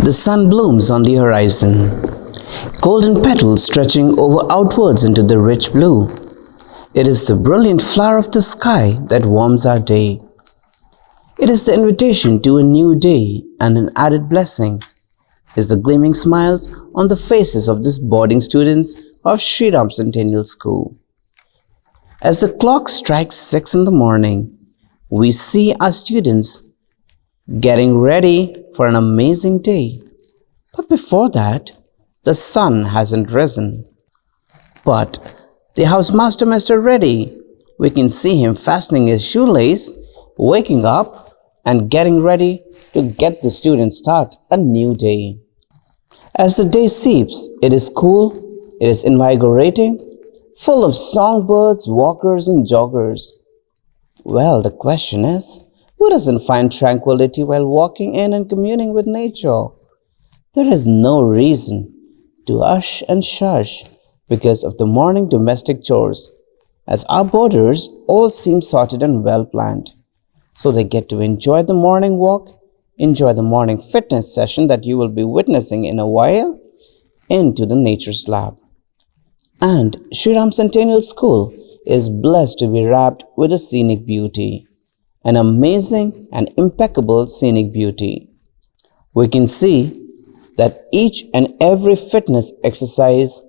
The sun blooms on the horizon, golden petals stretching over outwards into the rich blue. It is the brilliant flower of the sky that warms our day. It is the invitation to a new day, and an added blessing is the gleaming smiles on the faces of these boarding students of Sri Ram Centennial School. As the clock strikes 6 in the morning, we see our students getting ready for an amazing day. But before that, the sun hasn't risen. But the housemaster, Mr. Reddy, we can see him fastening his shoelace, waking up, and getting ready to get the students start a new day. As the day seeps, it is cool, it is invigorating, full of songbirds, walkers, and joggers. Well, the question is, who doesn't find tranquility while walking in and communing with nature? There is no reason to hush and shush because of the morning domestic chores, as our boarders all seem sorted and well planned. So they get to enjoy the morning walk, enjoy the morning fitness session that you will be witnessing in a while, into the nature's lab. And Sri Ram Centennial School is blessed to be wrapped with a scenic beauty, an amazing and impeccable scenic beauty. We can see that each and every fitness exercise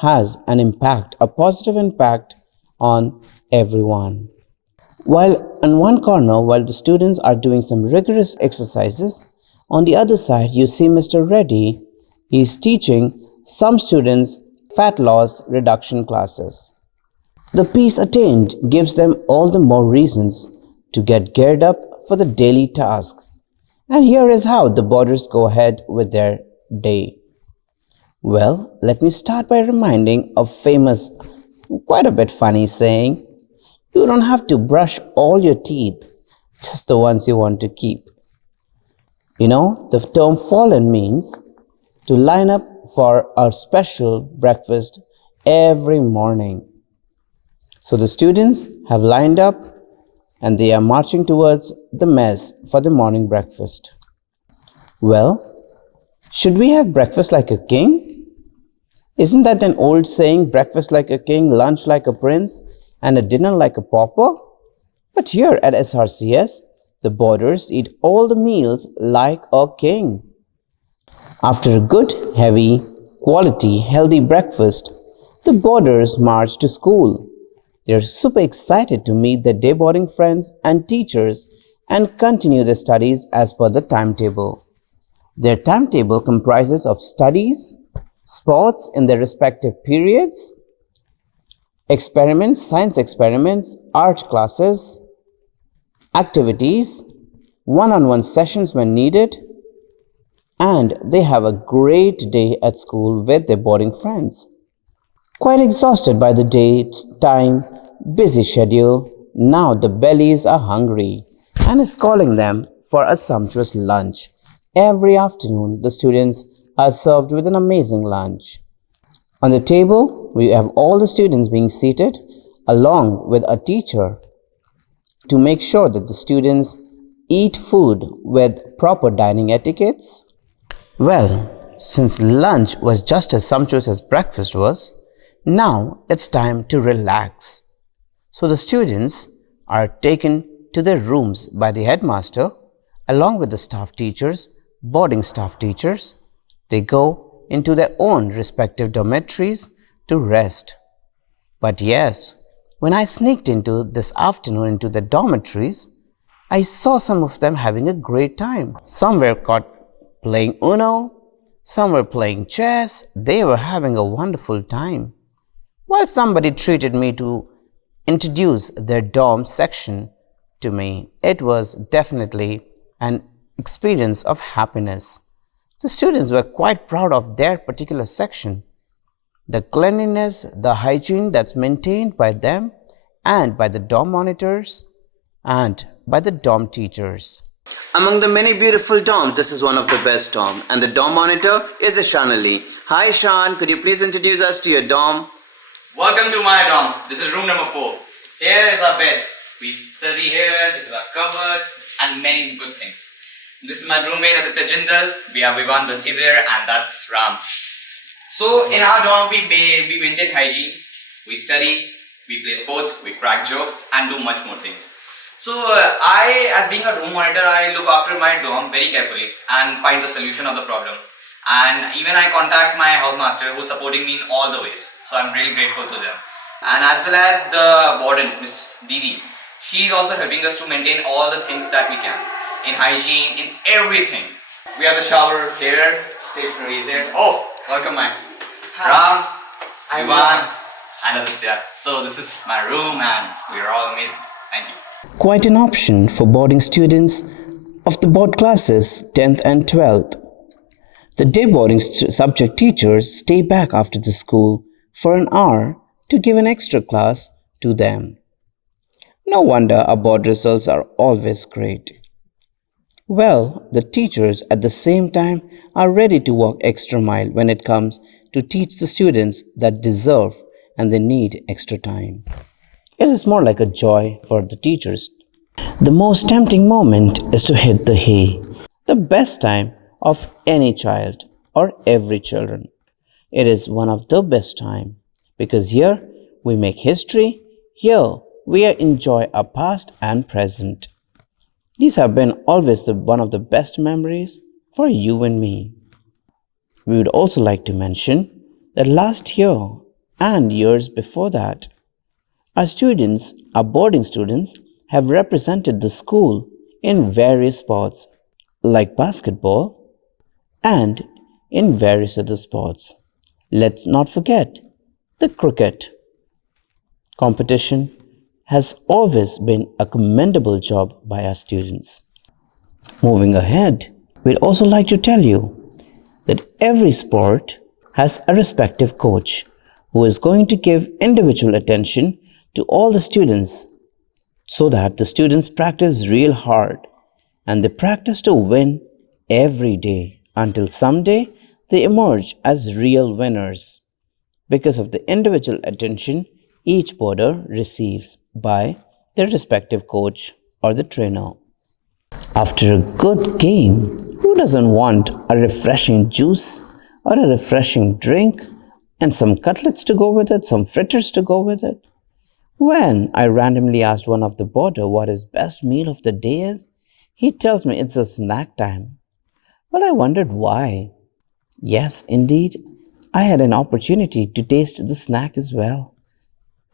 has an impact, a positive impact on everyone. While in one corner, while the students are doing some rigorous exercises, on the other side you see Mr. Reddy. He is teaching some students fat loss reduction classes. The peace attained gives them all the more reasons to get geared up for the daily task. And here is how the boarders go ahead with their day. Well, let me start by reminding a famous, quite a bit funny saying, you don't have to brush all your teeth, just the ones you want to keep. You know, the term fallen means to line up for a special breakfast every morning. So the students have lined up and they are marching towards the mess for the morning breakfast. Well, should we have breakfast like a king? Isn't that an old saying, breakfast like a king, lunch like a prince, and a dinner like a pauper? But here at SRCS, the boarders eat all the meals like a king. After a good, heavy, quality, healthy breakfast, the boarders march to school. They're super excited to meet their day boarding friends and teachers and continue their studies as per the timetable. Their timetable comprises of studies, sports in their respective periods, experiments, science experiments, art classes, activities, one-on-one sessions when needed, and they have a great day at school with their boarding friends. Quite exhausted by the daytime busy schedule, now the bellies are hungry and is calling them for a sumptuous lunch. Every afternoon, the students are served with an amazing lunch. On the table, we have all the students being seated along with a teacher to make sure that the students eat food with proper dining etiquettes. Well, since lunch was just as sumptuous as breakfast was, now it's time to relax. So the students are taken to their rooms by the headmaster along with the staff teachers, boarding staff teachers. They go into their own respective dormitories to rest. But yes, when I sneaked into this afternoon into the dormitories, I saw some of them having a great time. Some were caught playing Uno, some were playing chess. They were having a wonderful time. While somebody treated me to introduce their dorm section to me, it was definitely an experience of happiness. The students were quite proud of their particular section. The cleanliness, the hygiene that's maintained by them and by the dorm monitors and by the dorm teachers. Among the many beautiful dorms, this is one of the best dorm, and the dorm monitor is Ishan Ali. Hi Ishan, could you please introduce us to your dorm? Welcome to my dorm. This is room number 4. Here is our bed. We study here. This is our cupboard and many good things. This is my roommate Aditya Jindal. We have Vivan Basi there, and that's Ram. So in our dorm, we maintain hygiene, we study, we play sports, we crack jokes, and do much more things. So I, as being a room monitor, I look after my dorm very carefully and find the solution of the problem. And even I contact my housemaster, who's supporting me in all the ways. So I'm really grateful to them. And as well as the warden, Miss Didi, she's also helping us to maintain all the things that we can in hygiene, in everything. We have the shower here, stationery is here. Oh, welcome, my Ram, Ivan, and Aditya. So this is my room, and we are all amazing. Thank you. Quite an option for boarding students of the board classes 10th and 12th. The day boarding subject teachers stay back after the school for an hour to give an extra class to them. No wonder our board results are always great. Well, the teachers at the same time are ready to walk extra mile when it comes to teach the students that deserve and they need extra time. It is more like a joy for the teachers. The most tempting moment is to hit the hay, the best time of any child or every children. It is one of the best time because here we make history, here we enjoy our past and present. These have been always one of the best memories for you and me. We would also like to mention that last year and years before that, our boarding students, have represented the school in various sports like basketball and in various other sports. Let's not forget the cricket competition has always been a commendable job by our students. Moving ahead, we'd also like to tell you that every sport has a respective coach who is going to give individual attention to all the students so that the students practice real hard and they practice to win every day until someday they emerge as real winners because of the individual attention each boarder receives by their respective coach or the trainer. After a good game, who doesn't want a refreshing juice or a refreshing drink and some cutlets to go with it, some fritters to go with it? When I randomly asked one of the boarder what his best meal of the day is, he tells me it's a snack time. Well, I wondered why. Yes, indeed, I had an opportunity to taste the snack as well.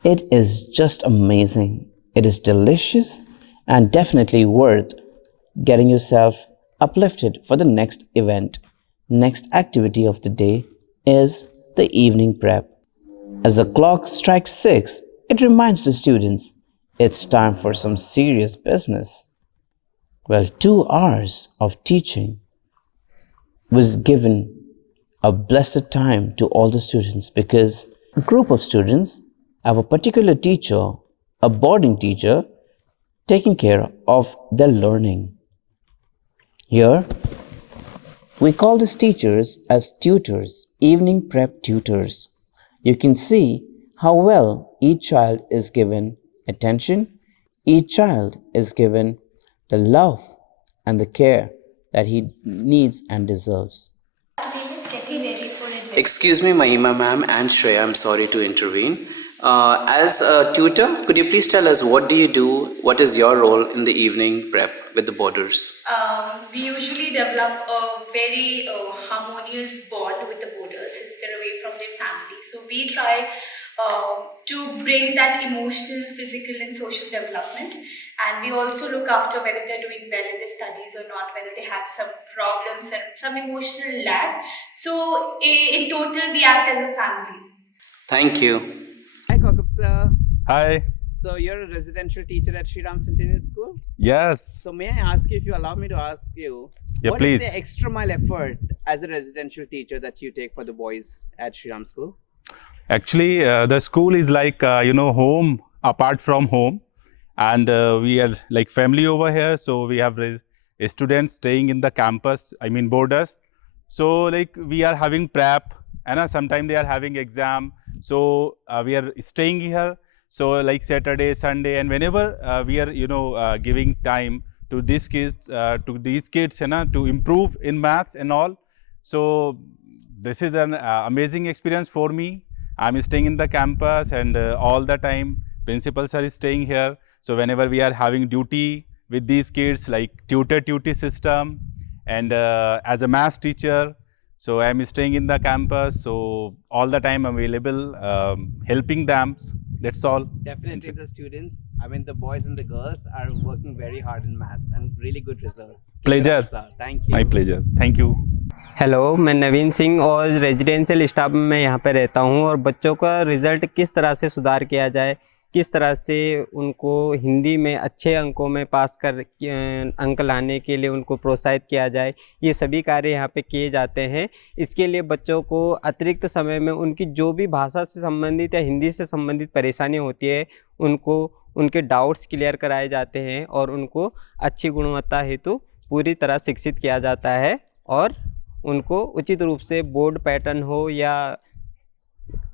It is just amazing. It is delicious and definitely worth getting yourself uplifted for the next event. Next activity of the day is the evening prep. As the clock strikes 6, it reminds the students it's time for some serious business. Well, 2 hours of teaching was given a blessed time to all the students because a group of students have a particular teacher, a boarding teacher, taking care of their learning. Here, we call these teachers as tutors, evening prep tutors. You can see how well each child is given attention, each child is given the love and the care that he needs and deserves. Excuse me, Mahima ma'am and Shreya, I'm sorry to intervene. As a tutor, could you please tell us what do you do? What is your role in the evening prep with the boarders? We usually develop a very harmonious bond with the boarders since they're away from their family. So we try to bring that emotional, physical and social development, and we also look after whether they're doing well in their studies or not, whether they have some problems and some emotional lag. So in total we act as a family. Thank you. Hi Kakab sir. Hi. So you're a residential teacher at Sri Ram Centennial School? Yes. So may I ask you, if you allow me to ask you, Yeah, what please. is the extra mile effort as a residential teacher that you take for the boys at Sri Ram School? Actually, the school is like, home apart from home. And we are like family over here. So we have students staying in the campus, boarders. So like we are having prep and sometimes they are having exam. So we are staying here. So like Saturday, Sunday, and whenever we are, giving time to these kids, to improve in maths and all. So this is an amazing experience for me. I'm staying in the campus, and all the time principal sir is staying here. So whenever we are having duty with these kids, like tutor system, and as a math teacher, so I'm staying in the campus. So all the time available, helping them. That's all. Definitely, the students, I mean, the boys and the girls are working very hard in maths and really good results. Keep it Pleasure. up, sir. Thank you. My pleasure. Thank you. Hello, मैं नवीन सिंह और residential staff में मैं यहाँ पे रहता हूँ और बच्चों का रिज़ल्ट किस तरह से सुधार किया जाए, किस तरह से उनको हिंदी में अच्छे अंकों में पास कर अंक लाने के लिए उनको प्रोत्साहित किया जाए, ये सभी कार्य यहाँ पे किए जाते हैं। इसके लिए बच्चों को अतिरिक्त समय में उनकी जो भी भाषा से संबंधित या हिंदी से संबंधित परेशानी होती है, उनको उनके डाउट्स क्लियर कराए जाते हैं और उनको अच्छी गुणवत्ता हेतु पूरी तरह शिक्षित किया जाता है और उनको उचित रूप से बोर्ड पैटर्न हो या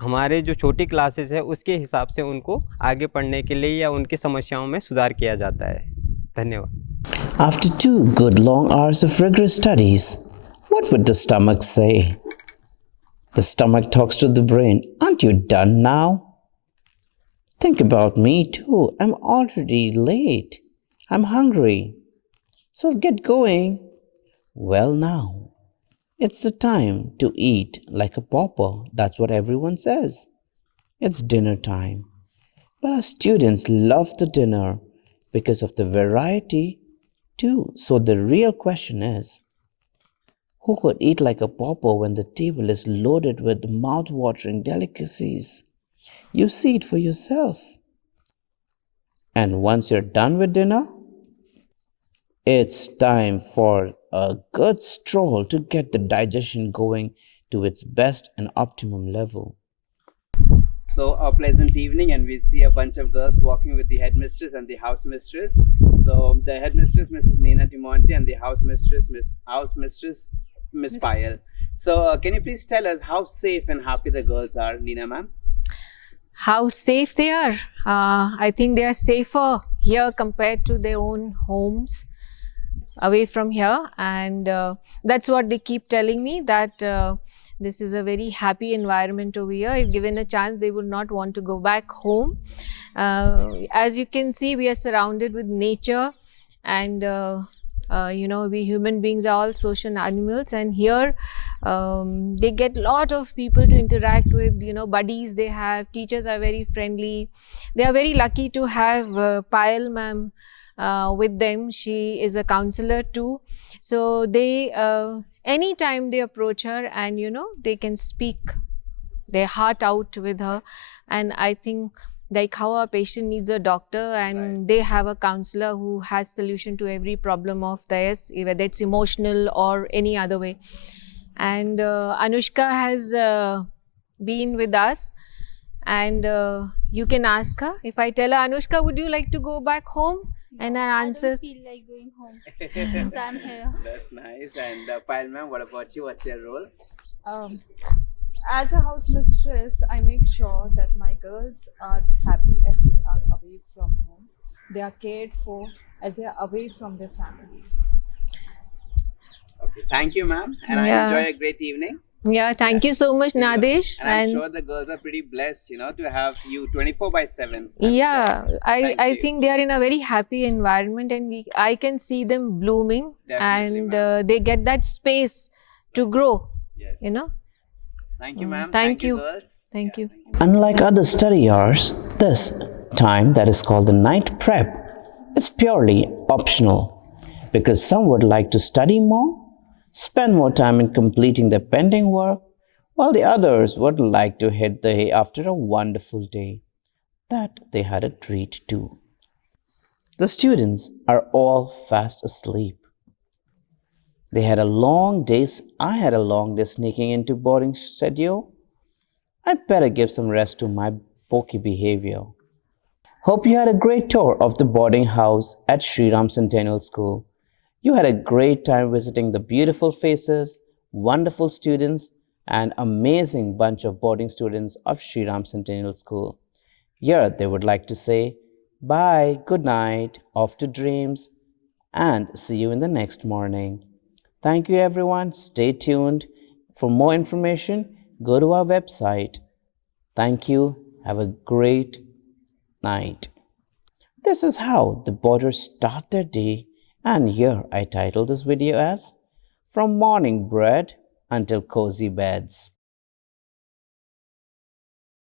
हमारे जो छोटी क्लासेस है उसके हिसाब से उनको आगे पढ़ने के लिए या उनकी समस्याओं में सुधार किया जाता है। धन्यवाद। After 2 good long hours of rigorous studies, what would the stomach say? The stomach talks to the brain, aren't you done now? Think about me too. I'm already late. I'm hungry. So get going. Well, now it's the time to eat like a pauper. That's what everyone says. It's dinner time. But our students love the dinner because of the variety too. So the real question is, who could eat like a pauper when the table is loaded with mouth-watering delicacies? You see it for yourself. And once you're done with dinner, it's time for a good stroll to get the digestion going to its best and optimum level. So a pleasant evening, and we see a bunch of girls walking with the headmistress and the housemistress. So the headmistress, Mrs. Nina Dimonte, and the housemistress, Miss Payal. So can you please tell us how safe and happy the girls are, Nina ma'am? How safe they are. I think they are safer here compared to their own homes away from here, and that's what they keep telling me, that this is a very happy environment over here. If given a chance, they would not want to go back home. As you can see, we are surrounded with nature, and you know, we human beings are all social animals, and here they get a lot of people to interact with, you know, buddies they have. Teachers are very friendly. They are very lucky to have Payal ma'am with them. She is a counselor too, so they anytime they approach her, and you know, they can speak their heart out with her. And I think, like how a patient needs a doctor, and they have a counselor who has solution to every problem of theirs, whether it's emotional or any other way. And Anushka has been with us, and you can ask her. If I tell her, Anushka, would you like to go back home? And her answers, I don't feel like going home since I'm here. That's nice. And Payal ma'am, what about you? What's your role? As a house mistress, I make sure that my girls are happy as they are away from home. They are cared for as they are away from their families. Okay, thank you, ma'am. And Yeah. I enjoy a great evening. yeah, thank you so much, Nadesh. And I'm sure the girls are pretty blessed, you know, to have you 24/7. yeah, Thank I you. think they are in a very happy environment, and I can see them blooming, Definitely, and they get that space to grow, Yes. you know. Thank you, ma'am. Thank you. girls. Thank you. Unlike other study hours, this time that is called the night prep is purely optional because some would like to study more, spend more time in completing their pending work, while the others would like to hit the hay after a wonderful day that they had a treat too. The students are all fast asleep. They had a long day. I had a long day sneaking into boarding schedule. I'd better give some rest to my pokey behavior. Hope you had a great tour of the boarding house at Sri Ram Centennial School. You had a great time visiting the beautiful faces, wonderful students, and amazing bunch of boarding students of Sri Ram Centennial School. Here they would like to say, bye, good night, off to dreams. and see you in the next morning. Thank you everyone. Stay tuned. For more information, go to our website. Thank you. Have a great night. This is how the Borders start their day, and here I titled this video as From Morning Bread Until Cozy Beds.